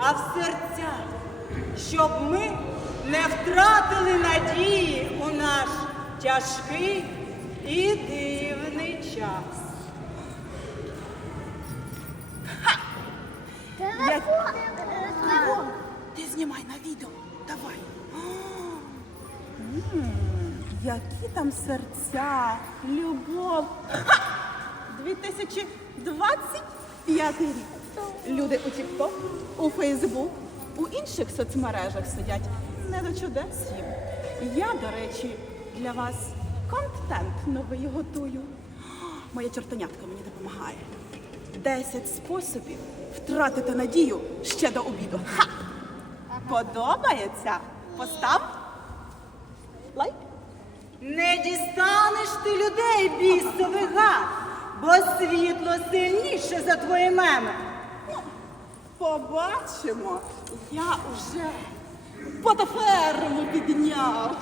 а в серцях, щоб ми не втратили надії у наш тяжкий і дивний час. Телефон. Телефон. Ти знімай на відео. Давай. М, Які там серця, любов. Ха! 2025 рік. Люди у TikTok, у Facebook, у інших соцмережах сидять. Не до чудес їм. Я, до речі, для вас контент новий готую. Моя чортанятка мені допомагає. Десять способів втратити надію ще до обіду. Ха! Подобається? Постав? Лайк? Не дістанеш ти людей, бісовий гад, бо світло сильніше за твої меми. Побачимо. Я уже фотоферму підняв.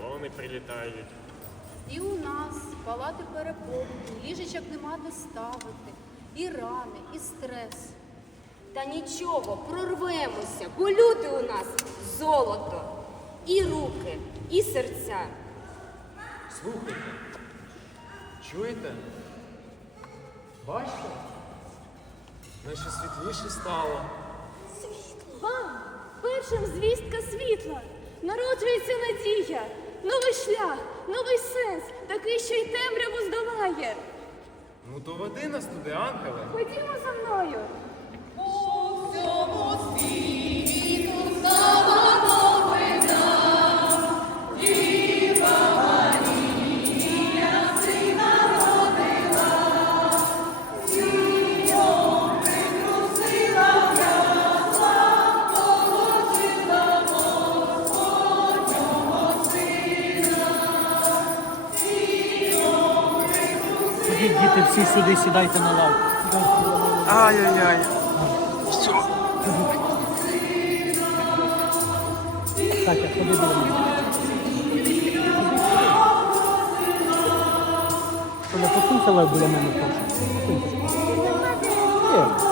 Дрони прилітають. І у нас палати переповнені, ліжечок нема де ставити, і рани, і стрес. Та нічого, прорвемося, бо люди у нас золото. І руки, і серця. Слухайте. Чуєте? Бачите? Наче світліше стало. Світло? Вам першим звістка світла. Народжується надія, новий шлях, новий сенс, такий, що й темряву здолає. Ну то води нас туди, ангеле. Ходімо за мною. Ходіть, діти, всі сюди сідайте на лавку. Ай-яй-яй. Катя, ходи до мене. Толя, посунься лев біля мене. Посунься.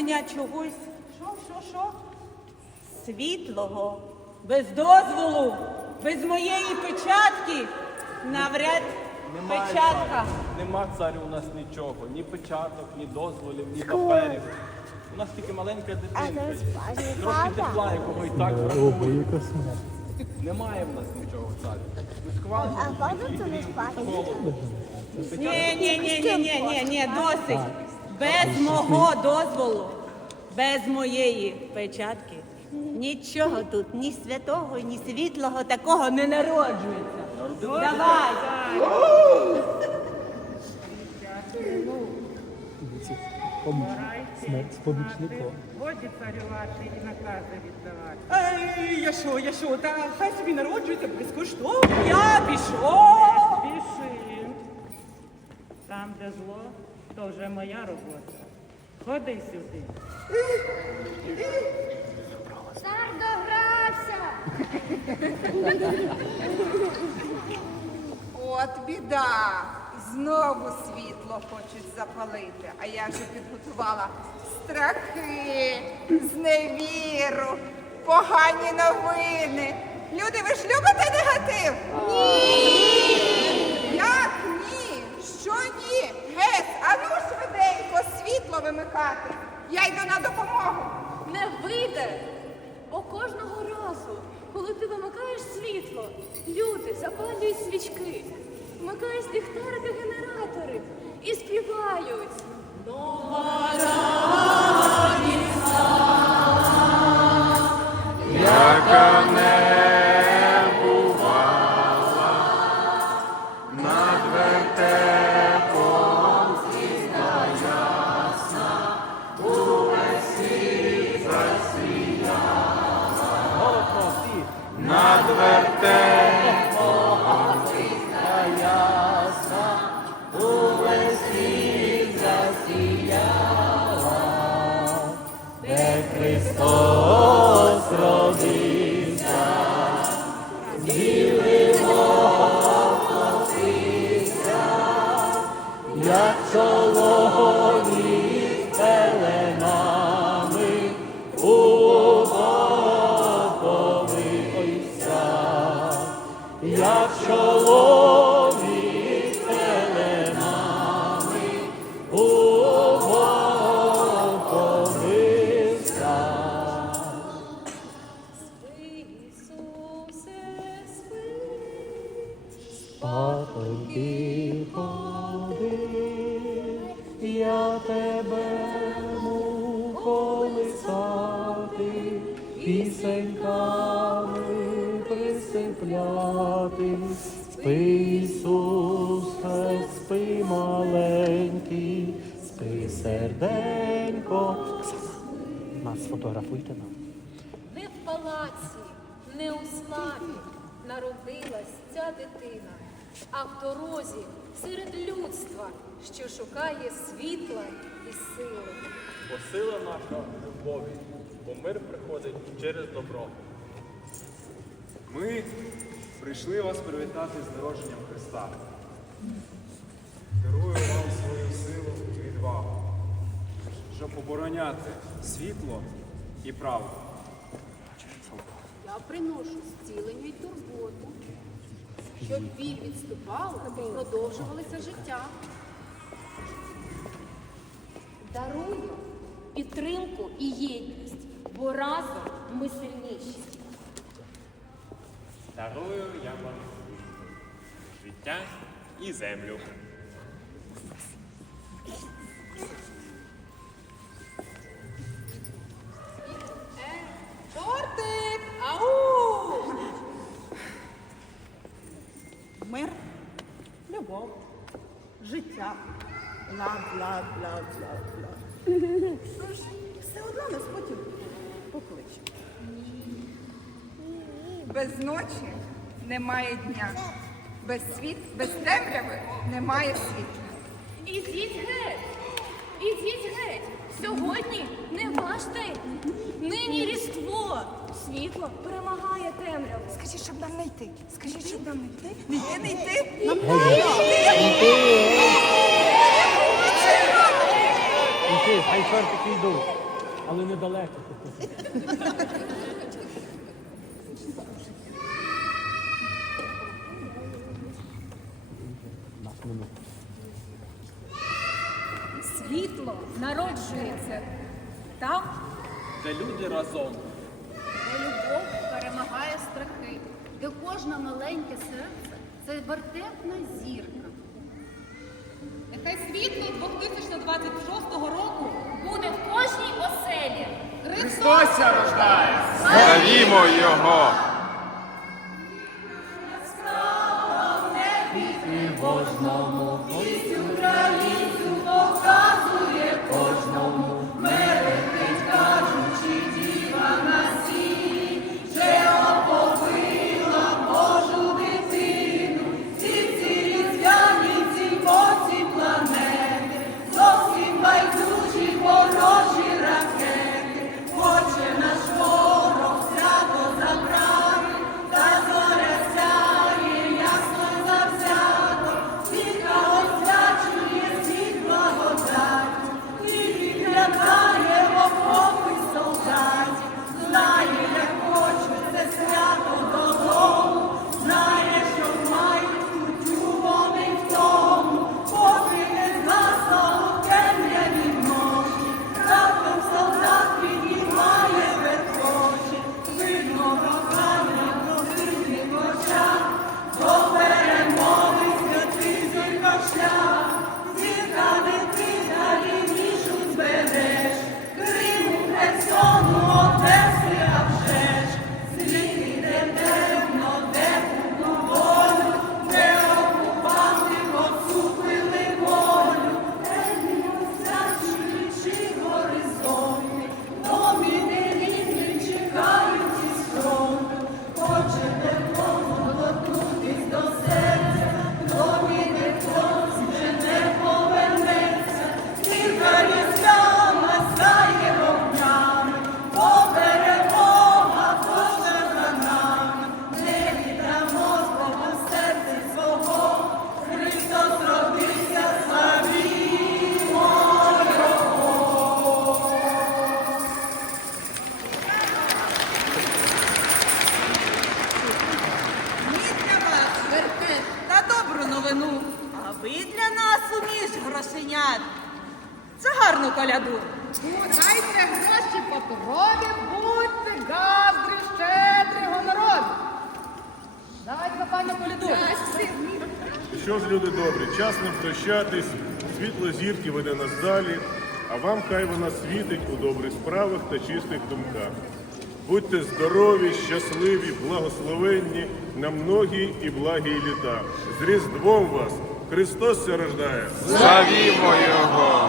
Народження чогось. Що, що, що? Світлого. Без дозволу, без моєї печатки. Навряд печатка. Нема царю у нас нічого, ні печаток, ні дозволів, ні паперів. У нас тільки маленька дитинка. Трошки тепла, якого і так бракує. Немає в нас нічого. Москва А папа це не справжній. Ні, ні, ні, ні, ні, ні, ні, досить. Без мого дозволу, без моєї печатки. Нічого тут, ні святого, ні світлого такого не народжується. Давай. Годі царювати і накази віддавати. Ей, я що, я що, та хай собі народжується безкоштовно. Я пішов. Спіши. Там, де зло, то вже моя робота. Ходи сюди. Цар догрався. От біда. Знову світло хочуть запалити, а я вже підготувала страхи, зневіру, погані новини. Люди, ви ж любите негатив? Христос спи серденько. Нас фотографуйте нам. Не в палаці, не у славі народилась ця дитина, а в дорозі серед людства, що шукає світла і сили. Бо сила наша в любові, бо мир приходить через добро. Ми прийшли вас привітати з народженням Христа. Дарую вам свою силу і відвагу, щоб обороняти світло і правду. Я приношу зцілення й турботу, щоб біль відступав і продовжувалося життя. Дарую підтримку і єдність, бо разом ми сильніші. Дарую я вам життя і землю. Без ночі немає дня. Без світ, без темряви немає світла. Ідіть геть! Ідіть геть! Сьогодні не ваш день! Нині різдво! Світло перемагає темряву. Скажіть, щоб нам не йти. Скажіть, щоб нам не йти. Не йти, не йти. Іди, хай чортики йдуть, але недалеко. Світло народжується. Там, де люди разом. де любов перемагає страхи, де кожне маленьке серце це вертепна зірка. нехай світло 2026 Христос рождає! Славімо Його! Ми Дайте гроші Петрові, будьте гавдри, щедрого народу. Давайте, пане коляду. Що ж, люди добрі, час не втрачатись, світло зірки веде нас далі, а вам хай вона світить у добрих справах та чистих думках. Будьте здорові, щасливі, благословенні на многі і благі літа. З Різдвом вас! Христос ся рождає! Славімо Його!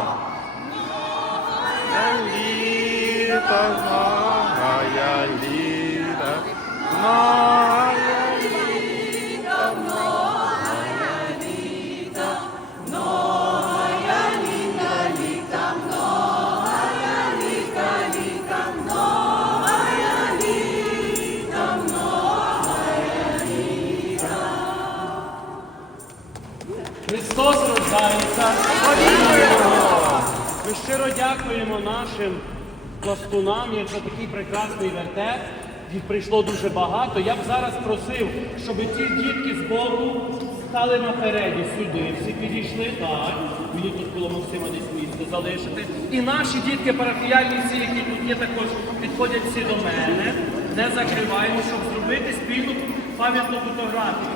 Літа, многая літа, многая літа, многая літа, многая літа, літа, многая літа, літа, многая літа, многая літа. Христос рождається. Ми щиро дякуємо нашим пластунам як за такий прекрасний вертеп. Їх прийшло дуже багато. Я б зараз просив, щоб ті дітки з боку стали напереді сюди. Всі підійшли так. Мені тут було Максима десь місце залишити. І наші дітки парафіяльні, всі, які тут є, також підходять всі до мене. Не закриваємо, щоб зробити спільну пам'ятну фотографію.